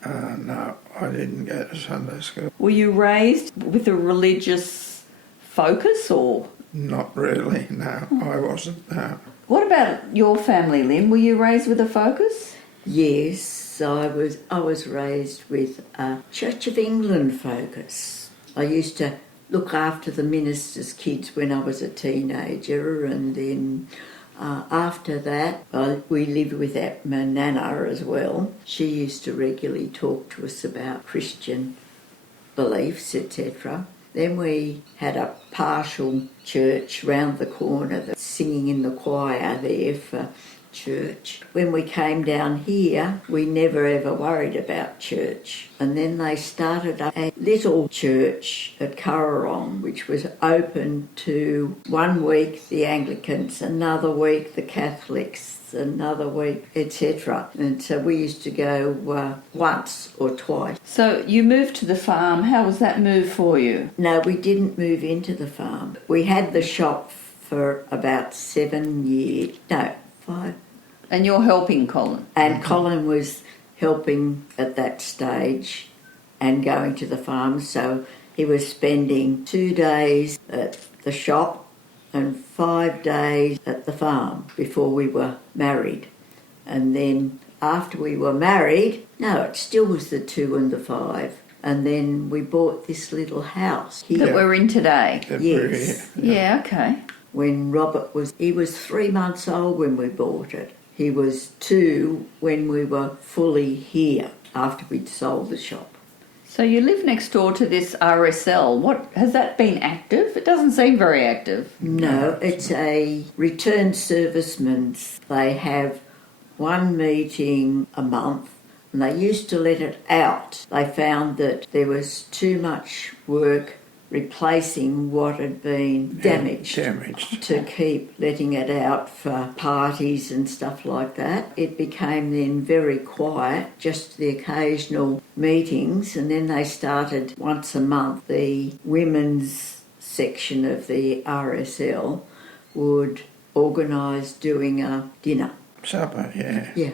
No, I didn't go to Sunday school. Were you raised with a religious focus or? Not really, no. I wasn't, no. What about your family, Lynn? Were you raised with a focus? Yes, I was raised with a Church of England focus. I used to look after the minister's kids when I was a teenager, and then after that we lived with my nana as well. She used to regularly talk to us about Christian beliefs, etc. Then we had a partial church round the corner, singing in the choir there for church. When we came down here, we never ever worried about church. And then they started up a little church at Currarong, which was open to one week the Anglicans, another week the Catholics, another week, etc. And so we used to go once or twice. So you moved to the farm. How was that move for you? No, we didn't move into the farm. We had the shop for about 7 years. No, 5. And you're helping Colin? And Colin was helping at that stage and going to the farm. So he was spending 2 days at the shop and 5 days at the farm before we were married. And then after we were married, no, it still was the 2 and the 5. And then we bought this little house here. That we're in today? Yes. Yeah, okay. When he was 3 months old when we bought it. He was 2 when we were fully here after we'd sold the shop. So you live next door to this RSL. What has that been active? It doesn't seem very active. No, it's a returned servicemen's. They have one meeting a month, and they used to let it out. They found that there was too much work replacing what had been damaged to keep letting it out for parties and stuff like that. It became then very quiet, just the occasional meetings, and then they started once a month. The women's section of the RSL would organise doing a dinner. Supper, yeah. Yeah.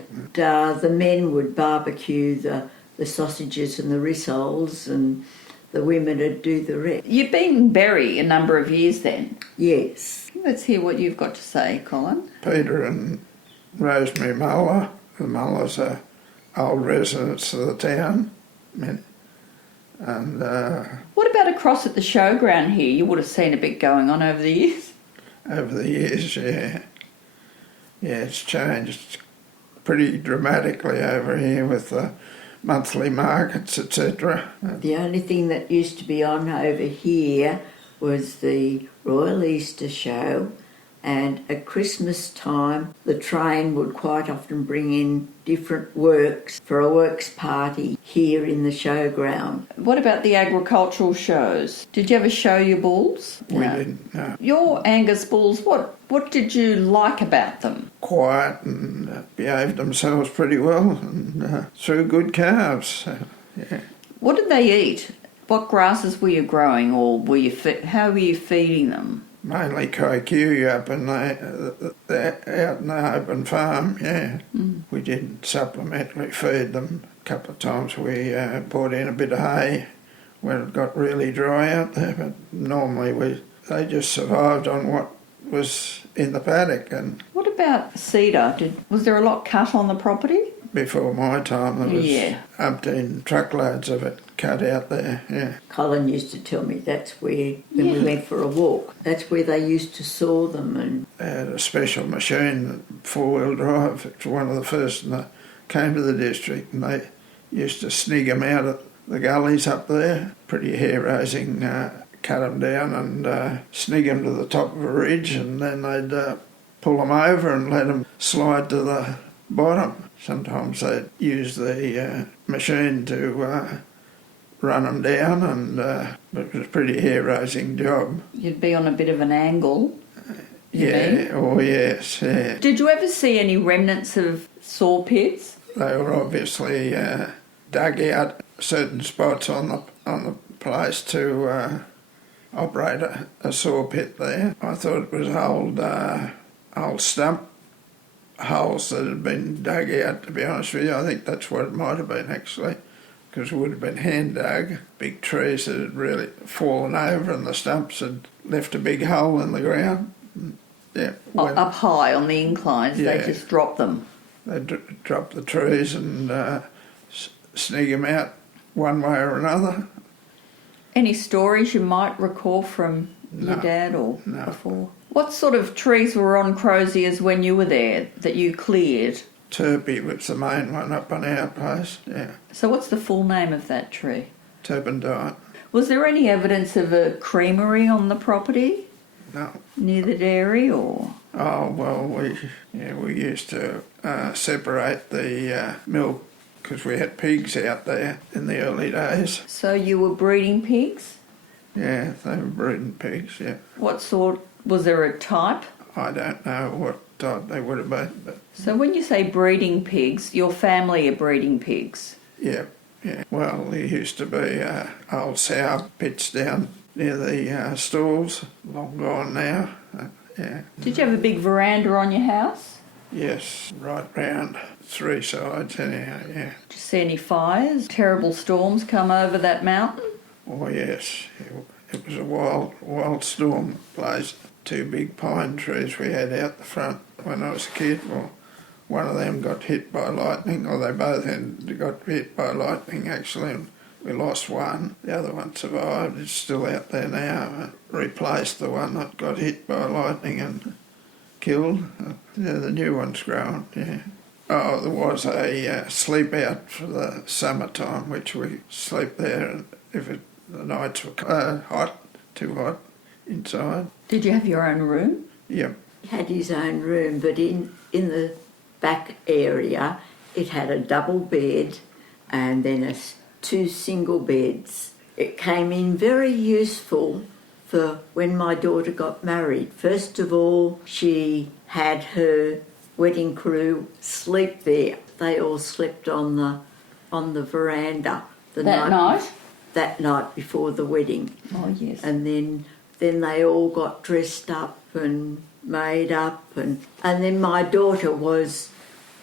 The men would barbecue the sausages and the rissoles, and the women would do the rest. You've been in Berry a number of years then. Yes. Let's hear what you've got to say, Colin. Peter and Rosemary Muller. The Mullers are old residents of the town. And what about across at the showground here? You would have seen a bit going on over the years. over the years, yeah. Yeah, it's changed pretty dramatically over here with the monthly markets, etc. The only thing that used to be on over here was the Royal Easter Show, and at Christmas time the train would quite often bring in different works for a works party here in the showground. What about the agricultural shows? Did you ever show your bulls? We didn't, no. Your Angus bulls, what did you like about them? Quiet and behaved themselves pretty well and threw good calves. So, yeah. What did they eat? What grasses were you growing, or how were you feeding them? Mainly kikuyu up in out in the open farm, yeah. We did supplementary feed them. A couple of times we brought in a bit of hay when it got really dry out there, but normally they just survived on what was in the paddock. And what about cedar? Was there a lot cut on the property? Before my time there was umpteen truckloads of it cut out there, yeah. Colin used to tell me that's where, when we went for a walk, that's where they used to saw them. And they had a special machine, 4-wheel drive. It was one of the first that came to the district, and they used to snig them out of the gullies up there. Pretty hair-raising, cut them down and snig them to the top of a ridge, and then they'd pull them over and let them slide to the bottom. Sometimes they'd use the machine to run them down, and it was a pretty hair-raising job. You'd be on a bit of an angle. Yeah, oh yes, yeah. Did you ever see any remnants of saw pits? They were obviously dug out certain spots on the place to operate a saw pit there. I thought it was old stump holes that had been dug out, to be honest with you. I think that's what it might have been, actually. because it would have been hand dug. Big trees that had really fallen over and the stumps had left a big hole in the ground. Yeah, Up high on the inclines, Yeah. they just drop them. they drop the trees and sneak them out one way or another. Any stories you might recall from your No. dad or No. before? What sort of trees were on Croziers when you were there that you cleared? Turpy was the main one up on our place, yeah. So what's the full name of that tree? Turpentine. Was there any evidence of a creamery on the property No. near the dairy, or? Oh, well, we used to separate the milk because we had pigs out there in the early days. So you were breeding pigs? Yeah, they were breeding pigs, yeah. What sort? Was there a type? I don't know what type they would have been, but So when you say breeding pigs, your family are breeding pigs? yeah. Well, there used to be old sow pits down near the stalls, long gone now, yeah. Did you have a big veranda on your house? Yes, right round 3 sides anyhow, yeah. Did you see any fires? Terrible storms come over that mountain? Oh yes, it was a wild storm place. 2 big pine trees we had out the front when I was a kid. Well, one of them got hit by lightning, or they both got hit by lightning actually, and we lost one. The other one survived, it's still out there now. Replaced the one that got hit by lightning and killed. Yeah, the new one's grown, yeah. Oh, there was a sleep out for the summertime, which we sleep there if the nights were hot, too hot inside. Did you have your own room? Yep. He had his own room, but in the back area it had a double bed and then 2 single beds. It came in very useful for when my daughter got married. First of all, she had her wedding crew sleep there. They all slept on the veranda that night before the wedding. Oh, yes. And then they all got dressed up and made up, and then my daughter was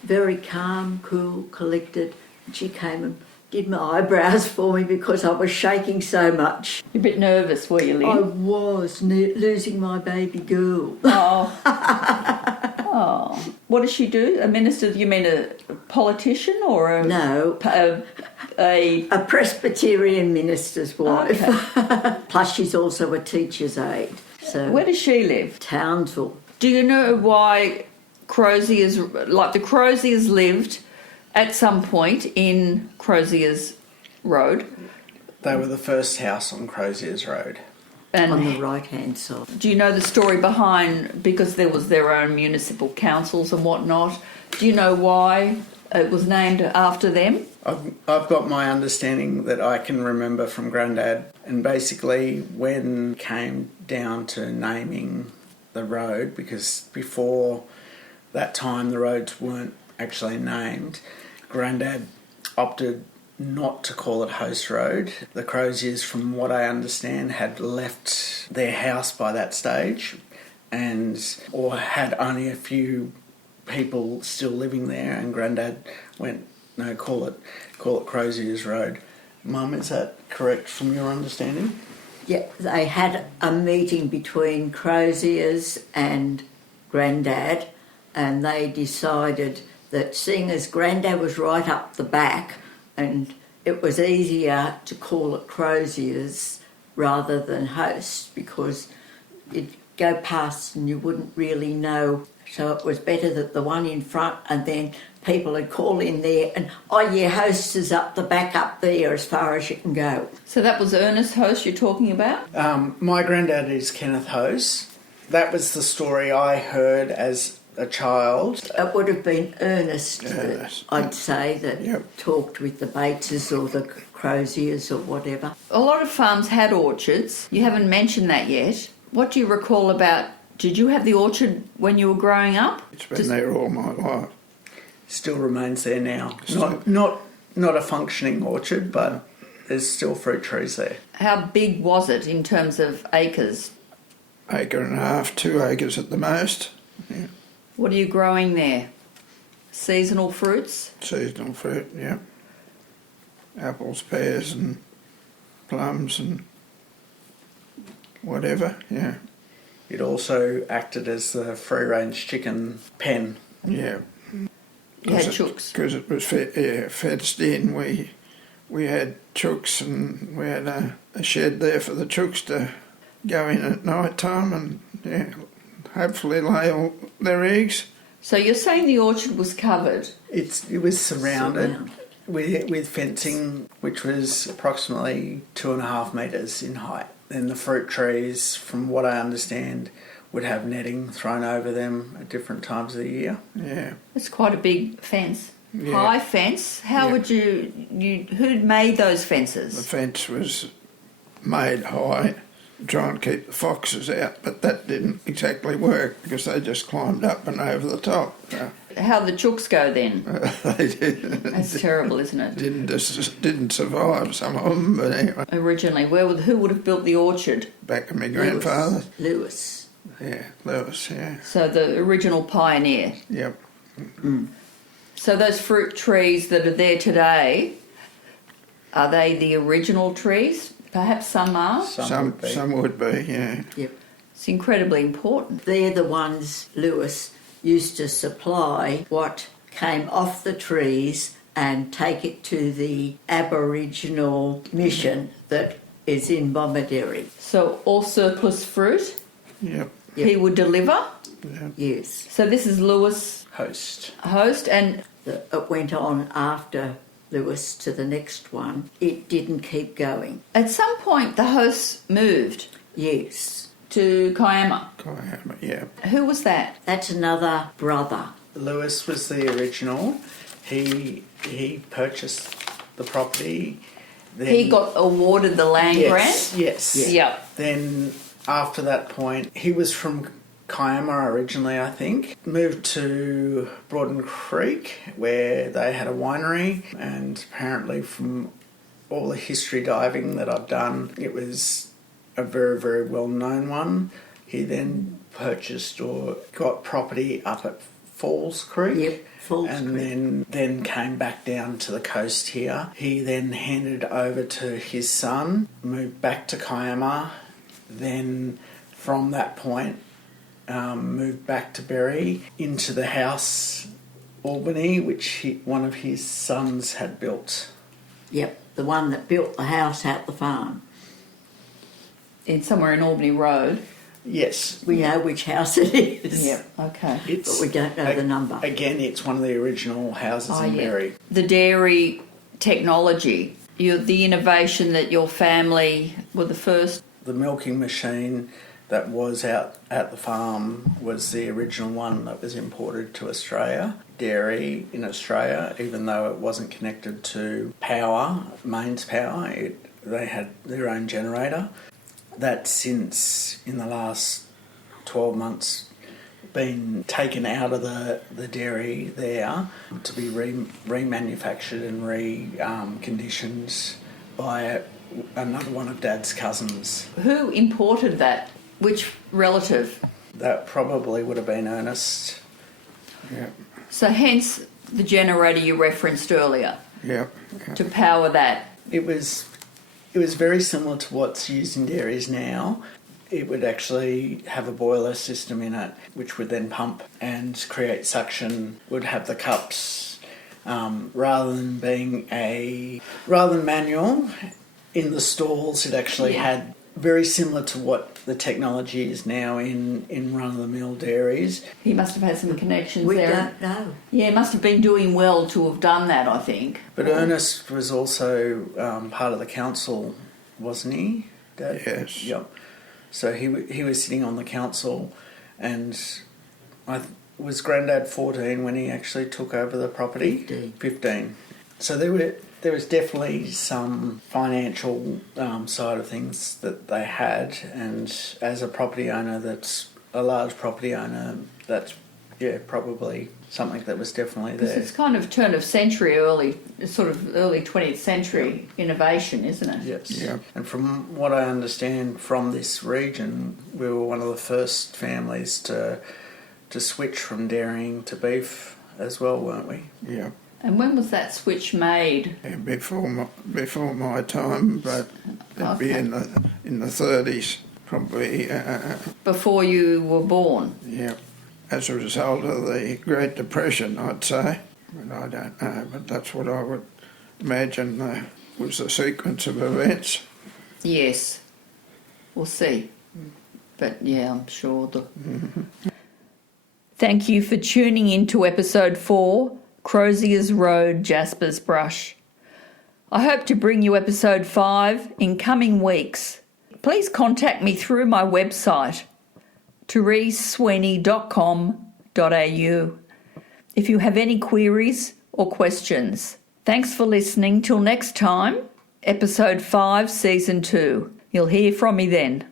very calm, cool, collected. She came and did my eyebrows for me because I was shaking so much. You're a bit nervous, were you, Lynn? I was losing my baby girl. Oh. Oh. What does she do? A minister? You mean a politician or a... No. A Presbyterian minister's wife. Okay. Plus she's also a teacher's aide. So Where does she live? Townsville. Do you know why Croziers, like the Croziers lived at some point in Croziers Road? They were the first house on Croziers Road. And On the right-hand side. do you know the story behind, because there was their own municipal councils and whatnot, do you know why it was named after them? I've got my understanding that I can remember from Grandad, and basically when it came down to naming the road, because before that time the roads weren't actually named, Grandad opted not to call it Host Road. The Croziers, from what I understand, had left their house by that stage or had only a few people still living there, and Grandad went, no, call it Croziers Road. Mum, is that correct from your understanding? Yeah, they had a meeting between Croziers and Grandad, and they decided that seeing as Grandad was right up the back and it was easier to call it Croziers rather than Host, because it'd go past and you wouldn't really know. So it was better that the one in front, and then people would call in there and, oh yeah, Host is up the back up there as far as you can go. So that was Ernest Host you're talking about? My granddad is Kenneth Host. That was the story I heard as a child. It would have been Ernest, Ernest. I'd say, that Yep. talked with the Bateses or the Croziers or whatever. A lot of farms had orchards. You haven't mentioned that yet. What do you recall about, did you have the orchard when you were growing up? It's been there all my life. Still remains there now. Not a functioning orchard, but there's still fruit trees there. How big was it in terms of acres? 1.5 acres, 2 acres at the most. Yeah. What are you growing there? Seasonal fruits? Seasonal fruit, yeah. apples, pears and plums and whatever, yeah. It also acted as the free-range chicken pen. Yeah. You had chooks. Because it was fenced in. We had chooks and we had a shed there for the chooks to go in at night time and hopefully lay all their eggs. So you're saying the orchard was covered? It was surrounded with fencing, which was approximately 2.5 metres in height. Then the fruit trees, from what I understand, would have netting thrown over them at different times of the year. Yeah. It's quite a big fence. Yeah. High who made those fences? The fence was made high to try and keep the foxes out, but that didn't exactly work because they just climbed up and over the top. How'd the chooks go then? They did. That's terrible, isn't it? Didn't survive, some of them, but anyway. Originally, who would have built the orchard? Back of my grandfather. Lewis. Yeah, Lewis, yeah. So the original pioneer. Yep. So those fruit trees that are there today, are they the original trees? Perhaps some are. Some would be, yeah. Yep. It's incredibly important. They're the ones Lewis used to supply what came off the trees and take it to the Aboriginal mission that is in Bomaderry. So all surplus fruit Yep. he would deliver. Yeah. Yes. So this is Lewis Host. and It went on after Lewis to the next one. It didn't keep going. at some point the hosts moved Yes. to Kiama. Kiama, yeah. Who was that? That's another brother. Lewis was the original. He purchased the property. Then, He got awarded the land grant? Yes. Yep. Then after that point, he was from Kiama originally, I think. Moved to Broughton Creek, where they had a winery, and apparently from all the history diving that I've done, it was a very, very well-known one. He then purchased or got property up at Falls Creek. Yep, Falls and Creek. then came back down to the coast here. He then handed over to his son, moved back to Kiama, then from that point moved back to Berry into the house Albany, which one of his sons had built. Yep, the one that built the house out the farm. Somewhere in Albany Road. Yes. We know which house it is. Yep, okay. But we don't know the number. Again, it's one of the original houses in Berry. The dairy technology, the innovation that your family were the first. The milking machine that was out at the farm was the original one that was imported to Australia. Dairy in Australia, even though it wasn't connected to power, mains power, they had their own generator. That since in the last 12 months been taken out of the dairy there to be remanufactured and reconditioned by another one of Dad's cousins. Who imported that? Which relative? That probably would have been Ernest. Yeah. So hence the generator you referenced earlier Yep. to power that. It was very similar to what's used in dairies now. It would actually have a boiler system in it, which would then pump and create suction. Would have the cups rather than manual in the stalls. It actually had very similar to what the technology is now in run-of-the-mill dairies. He must have had some connections We there. don't know. Yeah, he must have been doing well to have done that, I think. But Ernest was also part of the council, wasn't he, Dad? Yes. Yep. So he was sitting on the council, and was Grandad 14 when he actually took over the property? 15. So there was definitely some financial side of things that they had, and as a property owner, that's a large property owner, that's probably something that was definitely there. It's kind of turn of century, early 20th century innovation, isn't it? Yes. Yeah. And from what I understand from this region, we were one of the first families to switch from dairying to beef as well, weren't we? Yeah. And when was that switch made? Yeah, before my time, but it'd be in the 30s, probably. Before you were born? Yeah, as a result of the Great Depression, I'd say. But I don't know, but that's what I would imagine was the sequence of events. Yes. We'll see. But yeah, I'm sure. Thank you for tuning in to episode 4, Croziers Rd, Jaspers Brush. I hope to bring you episode 5 in coming weeks. Please contact me through my website, theresesweeney.com.au, if you have any queries or questions. Thanks for listening. Till next time, episode 5, season 2. You'll hear from me then.